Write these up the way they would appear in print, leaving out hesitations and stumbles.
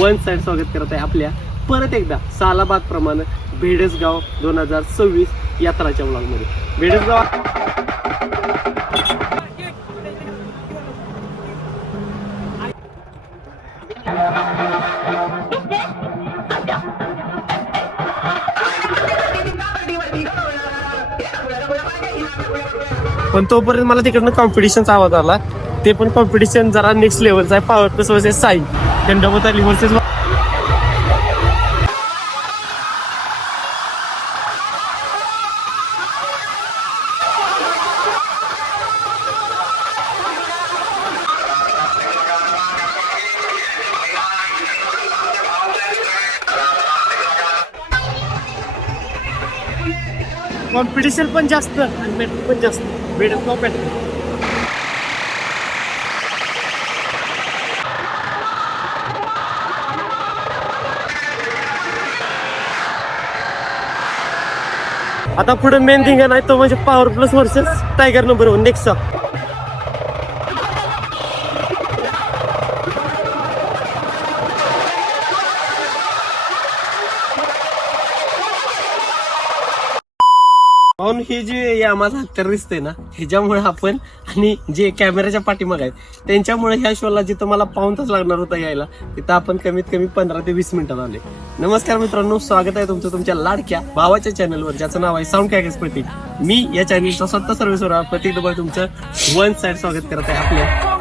One side स्वागत करत आहे आपल्या परत एकदा सालाबाद प्रमाणे भेडसगाव 2026 यात्राच्या व्लॉगमध्ये. भेडसगाव पण तोपर्यंत मला तिकडनं कॉम्पिटिशनचा आवाज आला. ते पण कॉम्पिटिशन जरा नेक्स्ट लेवलचा आहे. पॉवर प्लस वर्सेस साई, दंडोबत अली वर्सेस कॉम्पिटिशन पण जास्त आणि मेट्रो पण जास्त. भेडसगाव मेट्रो आता पुढे मेन थिंग आहे तो म्हणजे power plus versus tiger number 1 नेक्स्टचा. म्हणून हे जे आम्हाला हत्यार दिसतंय ना, ह्याच्यामुळे आपण आणि जे कॅमेऱ्याच्या पाठीमाग आहेत त्यांच्यामुळे ह्या शोला जिथं मला पाऊण तास लागणार होता यायला, तिथं आपण कमीत कमी 15 ते 20 मिनिटात आले. नमस्कार मित्रांनो, स्वागत आहे तुमचं तुमच्या लाडक्या भावाच्या चॅनलवर, ज्याचं नाव आहे साऊंड कॅगेस प्रतीक. मी या चॅनलचा स्वतः सर्व्हिसवर प्रतीक दुबई तुमचं वन साइड स्वागत करत आहे आपल्या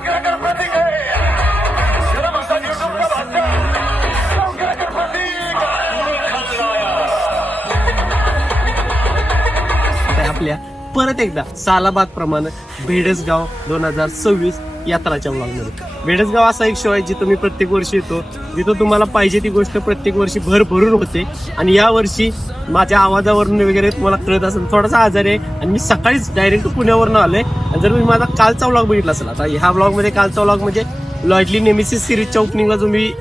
परत एकदा सालाबाद प्रमाणे भेडसगाव 2026 यात्राच्या व्लॉगमध्ये. भेडसगाव असा एक शो आहे जिथं मी प्रत्येक वर्षी येतो, जिथं तुम्हाला पाहिजे ती गोष्ट प्रत्येक वर्षी भरभरून होते. आणि या वर्षी माझ्या आवाजावरून वगैरे तुम्हाला कळत असेल थोडासा आजारी आहे आणि मी सकाळीच डायरेक्ट पुण्यावरून आलोय. जर तुम्ही माझा कालचा व्लॉग बघितला असेल, आता ह्या व्लॉगमध्ये कालचा व्लॉग म्हणजे लॉयडली नेमेसिस सिरीजच्या ओपनिंगला जो मी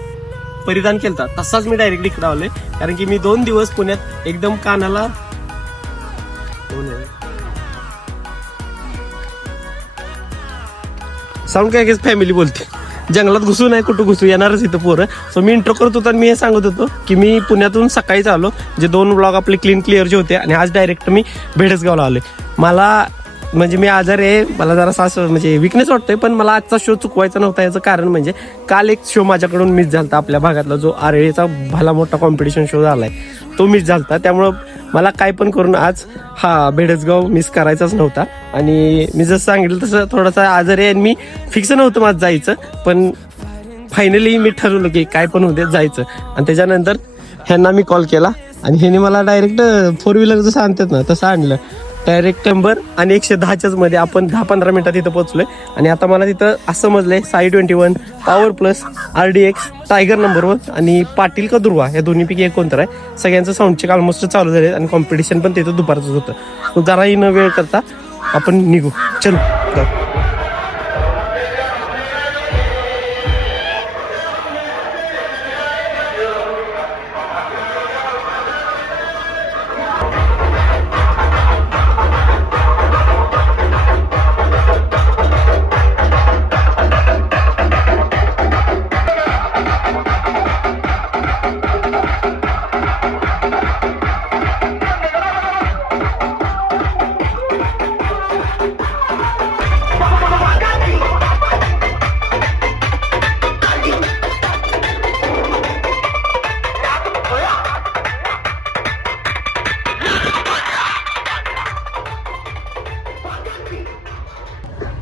परिधान केलता तसाच मी डायरेक्ट इकडे आलोय. कारण की मी 2 दिवस पुण्यात एकदम कानाला साऊंड कॅगेस फॅमिली बोलते. जंगलात घुसू नाही, कुठं घुसू येणारच इथं पोरं. सो मी इंट्रो करत होतो आणि मी हे सांगत होतो की मी पुण्यातून सकाळीच आलो, जे 2 ब्लॉग आपले क्लिअरचे होते, आणि आज डायरेक्ट मी भेडसगावला आलोय. मला म्हणजे मी आजारी आहे, मला जरा असं म्हणजे विकनेस वाटतोय, पण मला आजचा शो चुकवायचा नव्हता. याचं कारण म्हणजे काल एक शो माझ्याकडून मिस झाला. आपल्या भागातला जो आरळीचा भला मोठा कॉम्पिटिशन शो झालाय तो मिस झाला. त्यामुळं मला काय पण करून आज हा भेडसगाव मिस करायचाच नव्हता. आणि मी जसं सांगितलं तसं थोडासा आजारी आहे आणि मी फिक्स नव्हतं माझं जायचं, पण फायनली मी ठरवलं की काय पण होते जायचं. आणि त्याच्यानंतर ह्यांना मी कॉल केला आणि ह्यांनी मला डायरेक्ट 4 व्हीलर जसं आणतात ना तसं आणलं. डायरेक्ट नंबर आणि 110च्याच मध्ये आपण 10-15 मिनिटात तिथं पोहोचलोय. आणि आता मला तिथं असं समजलंय Sai 21 power plus RDX tiger number 1 आणि पाटील का दुर्वा या दोन्हीपैकी एक कोणतं आहे. सगळ्यांचं साऊंड चेक ऑलमोस्ट चालू झाले आणि कॉम्पिटिशन पण तिथं दुपारच होतं. तो जराही न वेळ करता आपण निघू. चलो.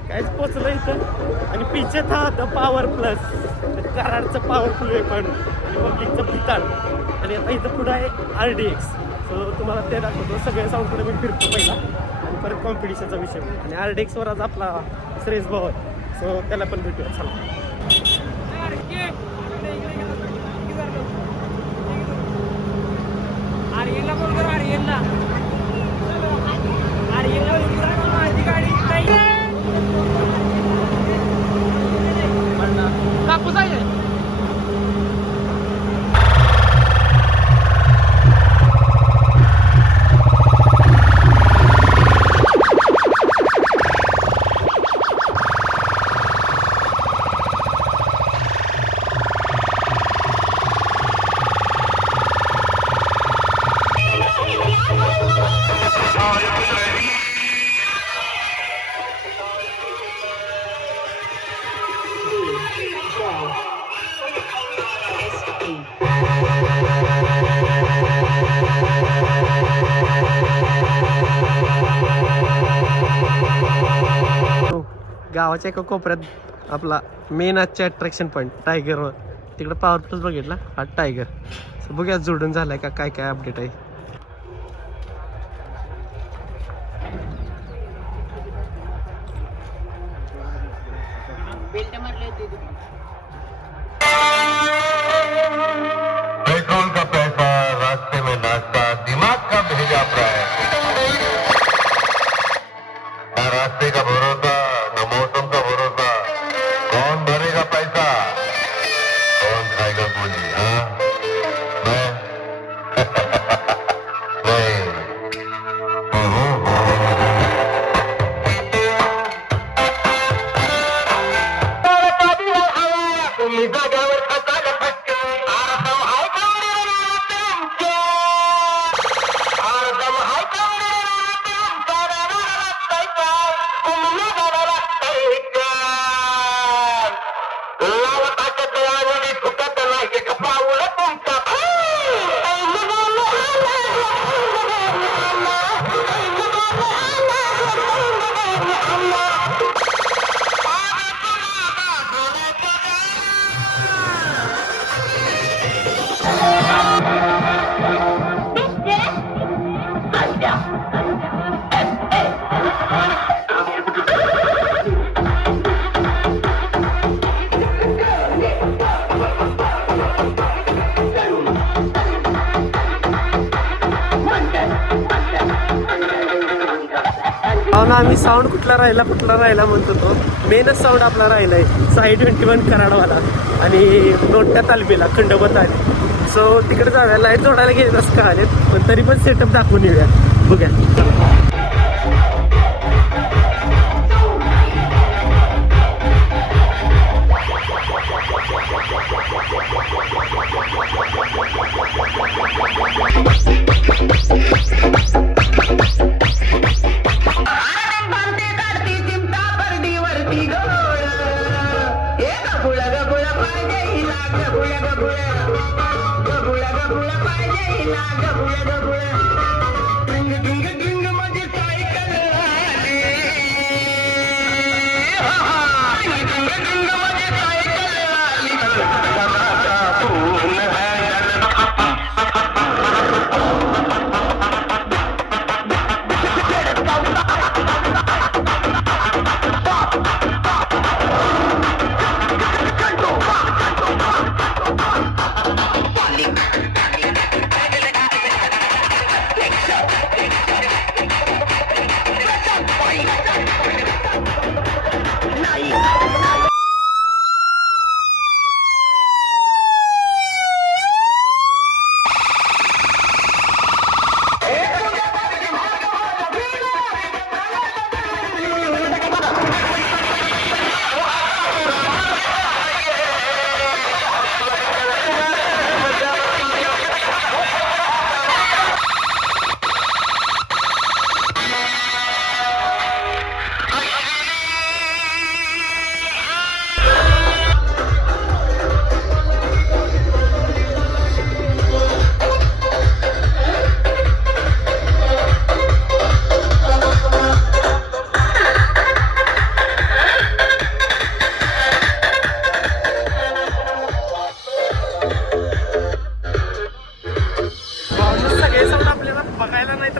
काहीच पोचलं इथं आणि पिचे था द पॉवर प्लस कराडचं पॉवरफुल वेपन आणि पब्लिकचं पिताळ. आणि आता इथं पुढं आहे RDX. सो तुम्हाला ते दाखवतो. सगळे साऊंड पुढे मी फिरतो पहिला आणि परत कॉम्पिटिशनचा विषय. आणि RDX वर आज आपला श्रेयस भाऊ आहे, सो त्याला पण भेटूया. चला. कापूस आहे. गावाच्या एका कोपऱ्यात आपला मेन आजचे अट्रॅक्शन पॉईंट टायगर, तिकडे पॉवर प्लस बघितला, हा टायगर. बघूया जोडून झालाय का, काय काय अपडेट आहे. पेट्रोल का पैसा रास्ते में नाश्ता, दिमाग का भेजा प्राय, ना रास्ते का भरोसा, न मौसम का भरोसा, कौन भरेगा पैसा, कौन खाएगा गोली. हाँ मैं नहीं. तुम्ही जाग्यावर खताला फटके, आरदम हाय तुमच्या, आरदम हाय तुमच्या, तुम्ही लावताच्या तळावडी फुटत नाही एक पाऊल तुमचा. आम्ही साऊंड कुठला राहिला म्हणतो तो मेनच साऊंड आपला राहिलाय 621 कराडवाला आणि नोट्या तालमीला खंडोबा आले. सो तिकडे जाऊया, लाईट जोडायला गेले नसतं आलेत, पण तरी पण सेटअप दाखवून येऊया. बघूया.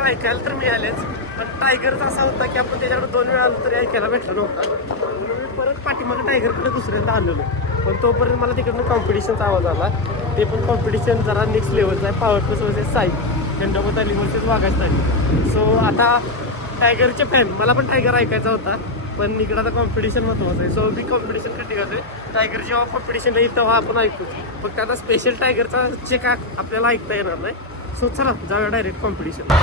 ऐकायला तर मिळालेच, पण टायगरचा असा होता की आपण त्याच्याकडे 2 वेळा आलो तरी ऐकायला भेटला नव्हता. म्हणून मी परत पाठीमागे टायगरकडे दुसऱ्यांदा आलेलो, पण तोपर्यंत मला तिकडनं कॉम्पिटिशनचा आवाज आला. ते पण कॉम्पिटिशन जरा नेक्स्ट लेवलचा आहे, power plus versus Sai, Khandoba ताली वर्सेस वाघाच ताली. सो आता टायगरचे फॅन, मला पण टायगर ऐकायचा होता, पण इकडं आता कॉम्पिटिशन महत्त्वाचं आहे. सो मी कॉम्पिटिशन कंटिन्यू करतोय. टायगर जेव्हा कॉम्पिटिशन येईल तेव्हा आपण ऐकू, फक्त आता स्पेशल टायगरचा चेक आपल्याला ऐकता येणार नाही. सो चला जाऊया डायरेक्ट कॉम्पिटिशन.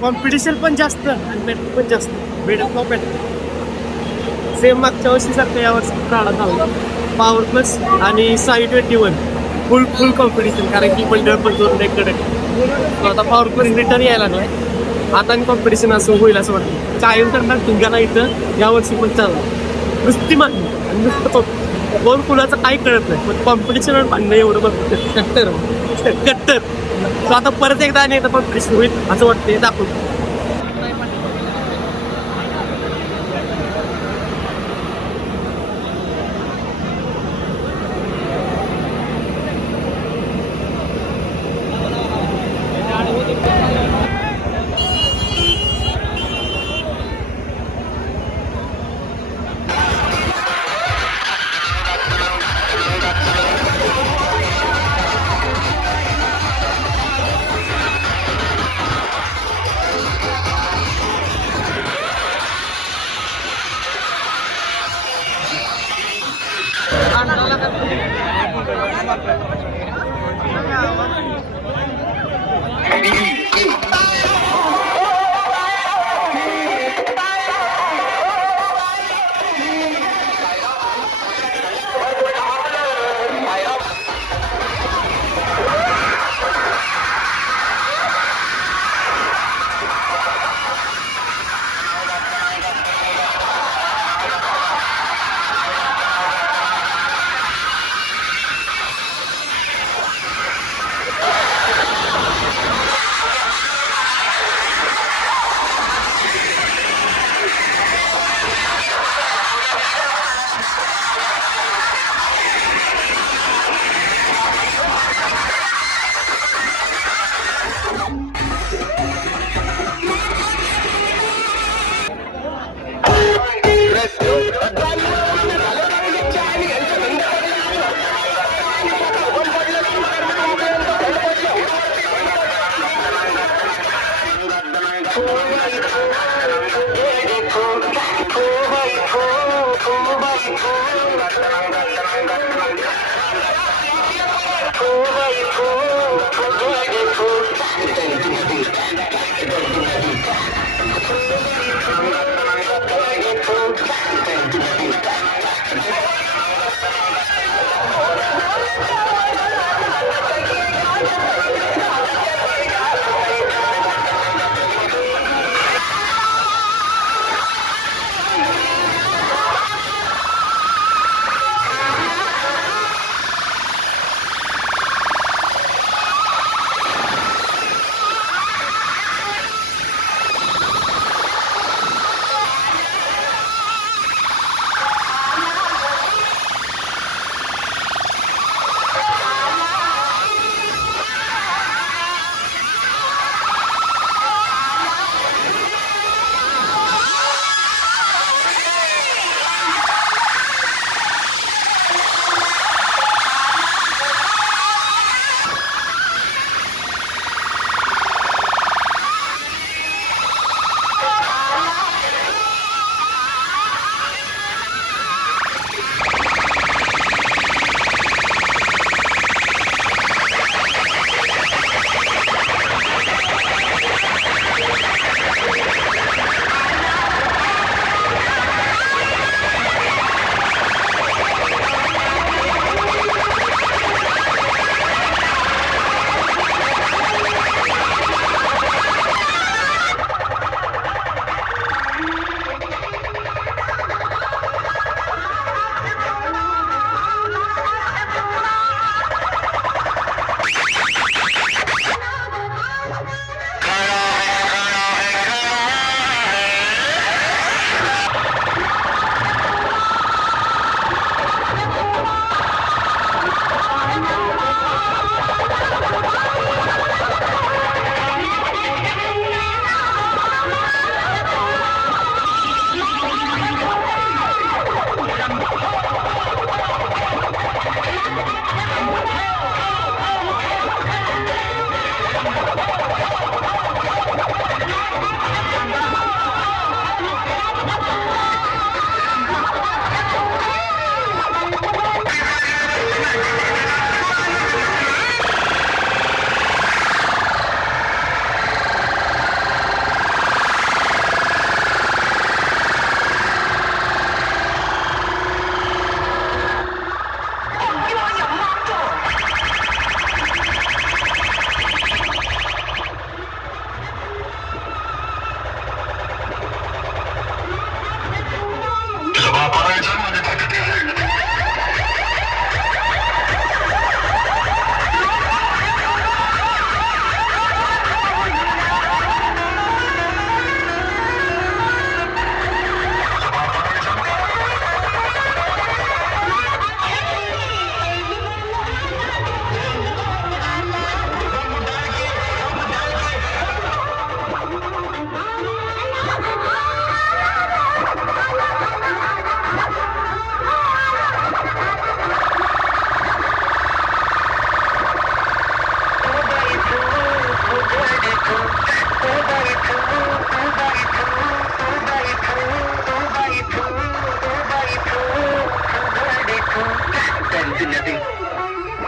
कॉम्पिटिशन पण जास्त आणि मेट्रो पण जास्त. बेडप मेट्रो सेम मागच्या वर्षीसारखं यावर्षी काढा झाला. पॉवर प्लस आणि साई 21 फुल कॉम्पिटिशन, कारण की मंडळ पण दोन कडे. आता पॉवर प्लस रिटर्न यायला लागलाय. आता आणि कॉम्पिटिशन असं होईल असं वाटतं. कायम करणार ठिंगाणा इथं यावर्षी पण चालला. नुसती मागणी आणि नुसतं तो कोण कुणाचं काही कळत नाही, पण कॉम्पिटिशनवर मागणं एवढं बघतं कट्टर. तो आता परत एकदा आणि एकदा कॉम्पिटिशन होईल असं वाटते. दाखवतो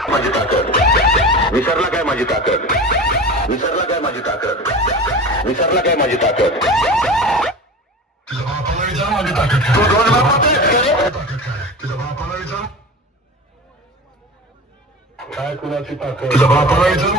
माझी ताकद विसरला काय माझी ताकद विसरला काय माझी ताकद विसरला काय माझी ताकद तुझ्या बापाला विचार माझी ताकद तू दोन तुझ्या बापाला विचार काय कुणाची ताकद तुझ्या बापाला विचार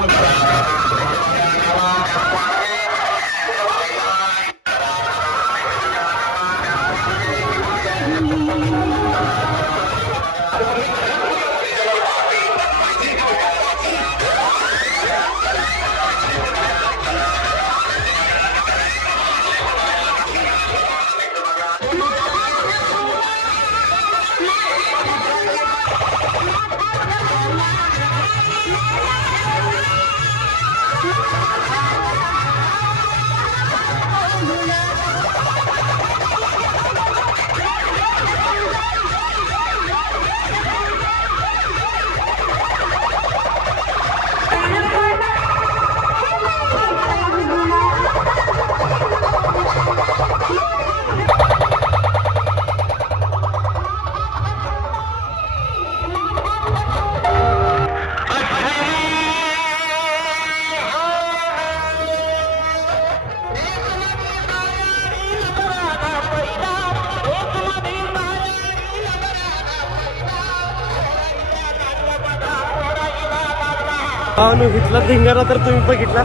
इथला धिंगाणा तर तुम्ही बघितला.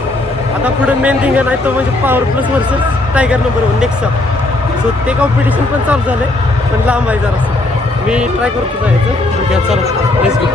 आता पुढे मेन धिंगाणा आहे तो म्हणजे power plus versus tiger number 1 Nexa. So ते कॉम्पिटिशन पण चालू झालं आहे, पण लांब आहे जरासं. मी ट्राय करतो जायचं. चला लेट्स गो.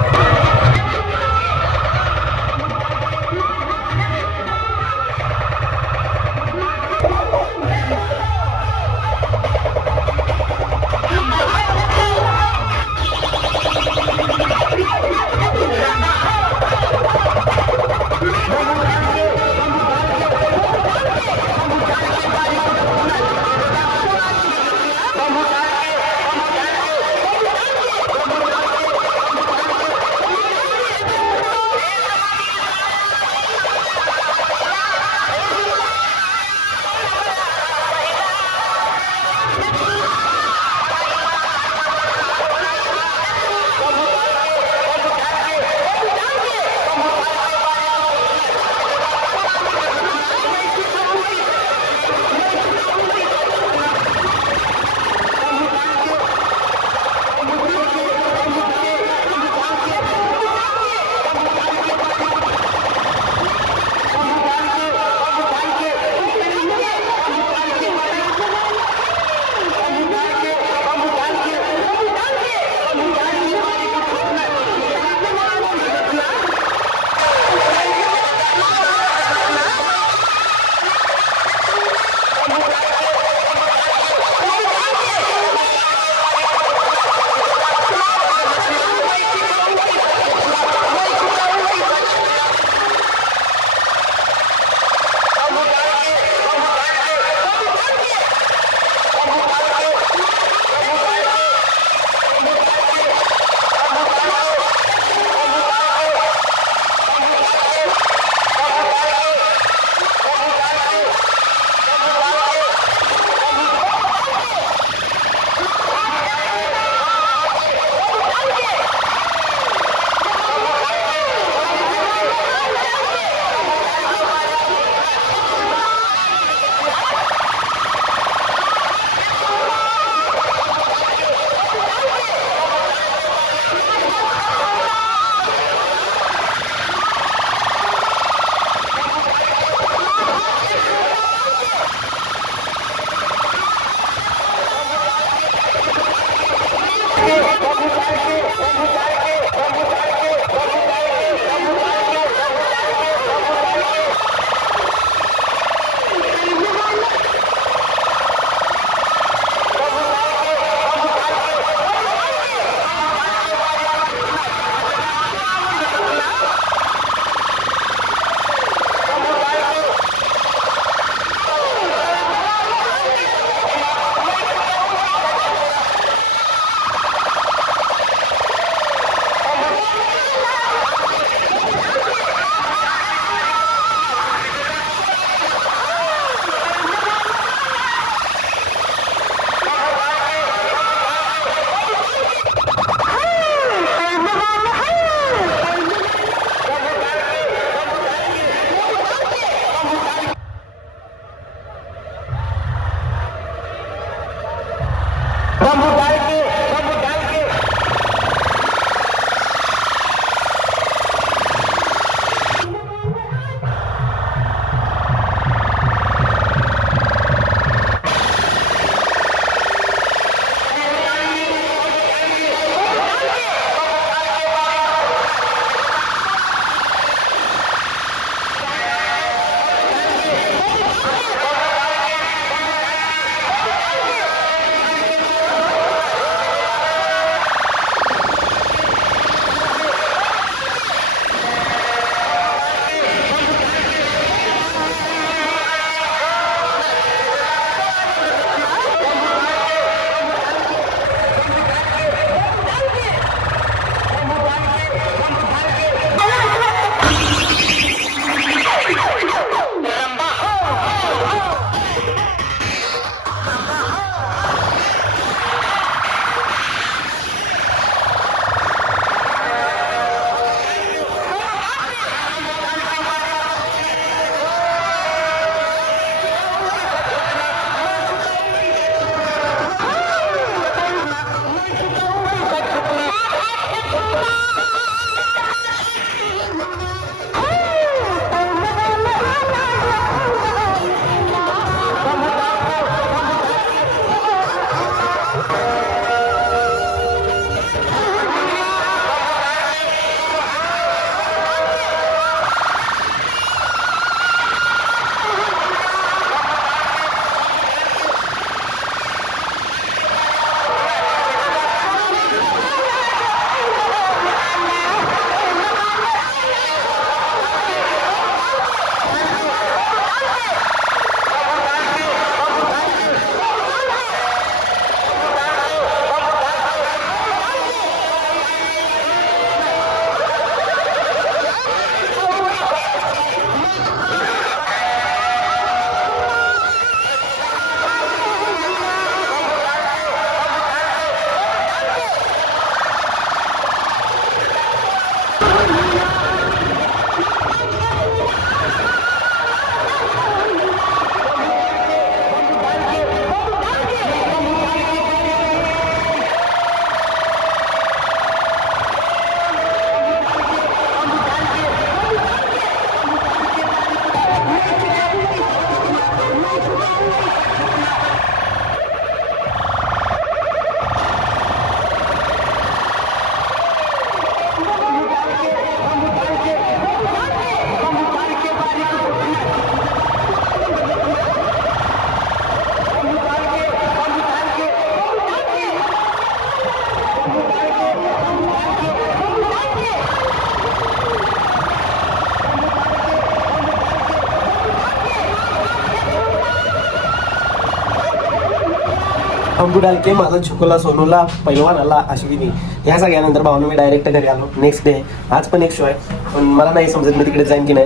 अंबू डालके, माझा छुकला, सोनूला, पैलवानाला, अश्विनी, ह्या सगळ्यानंतर भावनं मी डायरेक्ट घरी आलो. नेक्स्ट डे आज पण एक शो आहे, पण मला नाही समजत मी तिकडे जाईन की नाही,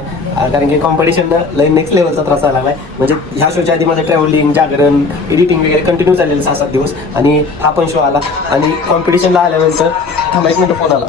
कारण की कॉम्पिटिशननं लई नेक्स्ट लेवलचा त्रास झाला आहे. म्हणजे ह्या शोच्या आधी माझं ट्रॅव्हलिंग, जागरण, एडिटिंग वगैरे कंटिन्यू चाललेलं 6-7 दिवस, आणि हा पण शो आला. आणि कॉम्पिटिशनला आल्यानंतर थांबा 1 मिनिट, फोन आला.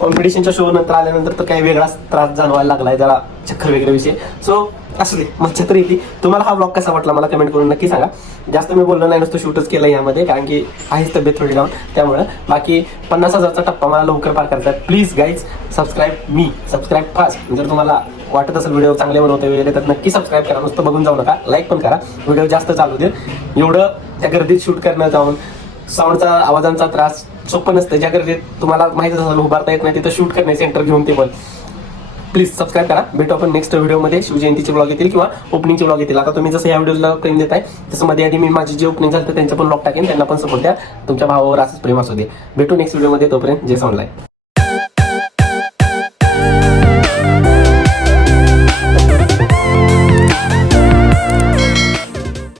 कॉम्पिटिशनच्या शो नंतर आल्यानंतर तर काही वेगळाच त्रास जाणवायला लागलाय, जरा चक्कर वगैरे विषय. सो असू दे, मजा तर येते. तुम्हाला हा ब्लॉग कसा वाटला मला कमेंट करून नक्की सांगा. जास्त मी बोललो नाही, नुसतं शूटच केलं यामध्ये, कारण की आहेच तब्येत थोडी डाऊन, त्यामुळं. बाकी 50,000चा टप्पा मला लवकर पार करतात. Please guys subscribe fast. जर तुम्हाला वाटत असेल व्हिडिओ चांगले बनवते वगैरे तर नक्की सबस्क्राईब करा, नुसतं बघून जाऊ नका, लाईक पण करा. व्हिडिओ जास्त चालू दे. एवढं त्या गर्दीत शूट करणं, जाऊन साऊंडचा, आवाजांचा त्रास सोपं नसतं. ज्या गर्दीत तुम्हाला माहितीच असेल उभारता येत नाही, तिथं शूट करणे सेंटर घेऊन ते पण. प्लीज सबस्क्राईब करा. भेटू आपण नेक्स्ट व्हिडिओमध्ये. शिवजयंतीचे ब्लॉग येतील किंवा ओपनिंगचे ब्लॉग येतील. आता तुम्ही जसं या व्हिडिओला प्रेम देताय तसं मध्ये आधी मी माझी जे ओपनिंग झालं त्यांचं पण ब्लॉग टाकेन, त्यांना पण सपोर्ट द्या. तुमच्या भावावर असंच प्रेम असू दे. भेटू नेक्स्ट व्हिडिओमध्ये. तोपर्यंत जय सोनलाय.